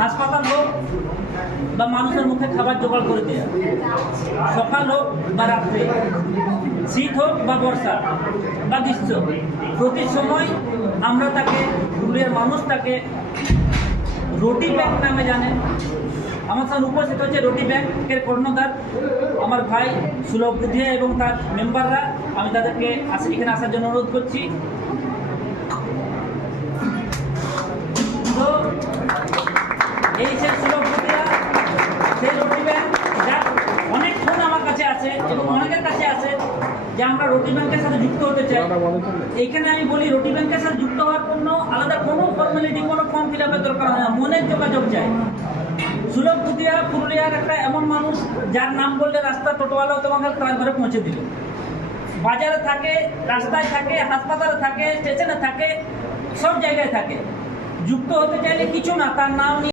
হাসপাতাল হোক বা মানুষের মুখে খাবার জোগাড় করে দেওয়া, সকাল হোক বা রাত্রে, শীত হোক বা বর্ষা বা গ্রীষ্ম, প্রতি সময় আমরা তাকে, পুরুলিয়ার মানুষ তাকে রুটি ব্যাংক নামে জানেন। আমার সঙ্গে উপস্থিত হচ্ছে রুটি ব্যাংকের কর্ণধার আমার ভাই সুলভ বুধিয়া এবং তার মেম্বাররা। আমি তাদেরকে এখানে আসার জন্য অনুরোধ করছি। তো এই যে সুলভ বুধিয়া, সেই রুটি ব্যাংক যার অনেক ফোন আমার কাছে আছে এবং অনেকের কাছে আছে যে আমরা রুটি ব্যাংকের সাথে যুক্ত হতে চাই। এইখানে আমি বলি, রুটি ব্যাংকের সাথে যুক্ত হওয়ার জন্য আলাদা কোনো ফর্মালিটি, কোনো ফর্ম ফিল আপের দরকার হয় না, মনের যোগাযোগ চাই। সুলভ বুধিয়া পুরুলিয়ার একটা এমন মানুষ যার নাম বললে রাস্তা টোটোওয়ালাও তোমাকে তার ঘরে পৌঁছে দিল। বাজারে থাকে, রাস্তায় থাকে, হাসপাতালে থাকে, স্টেশনে থাকে, সব জায়গায় থাকে। যুক্ত হতে চাইলে কিছু না, তার নাম